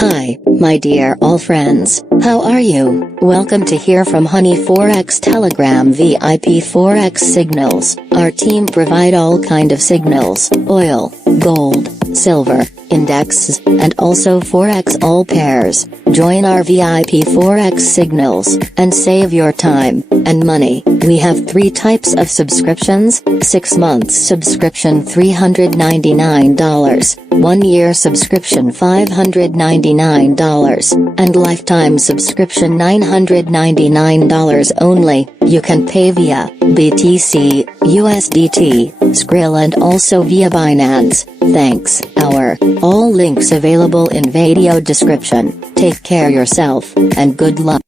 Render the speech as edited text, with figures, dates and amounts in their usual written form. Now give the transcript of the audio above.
Hi, my dear all friends, how are you? Welcome to Hear from Honey Forex Telegram VIP Forex Signals. Our team provide all kind of signals, oil, gold, silver, indexes, and also Forex all pairs. Join our VIP Forex Signals, and save your time and money. We have 3 types of subscriptions: 6 months subscription $399, 1 year subscription $599, and lifetime subscription $999 only. You can pay via BTC, USDT, Skrill and also via Binance. Thanks. All links available in video description. Take care yourself, and good luck.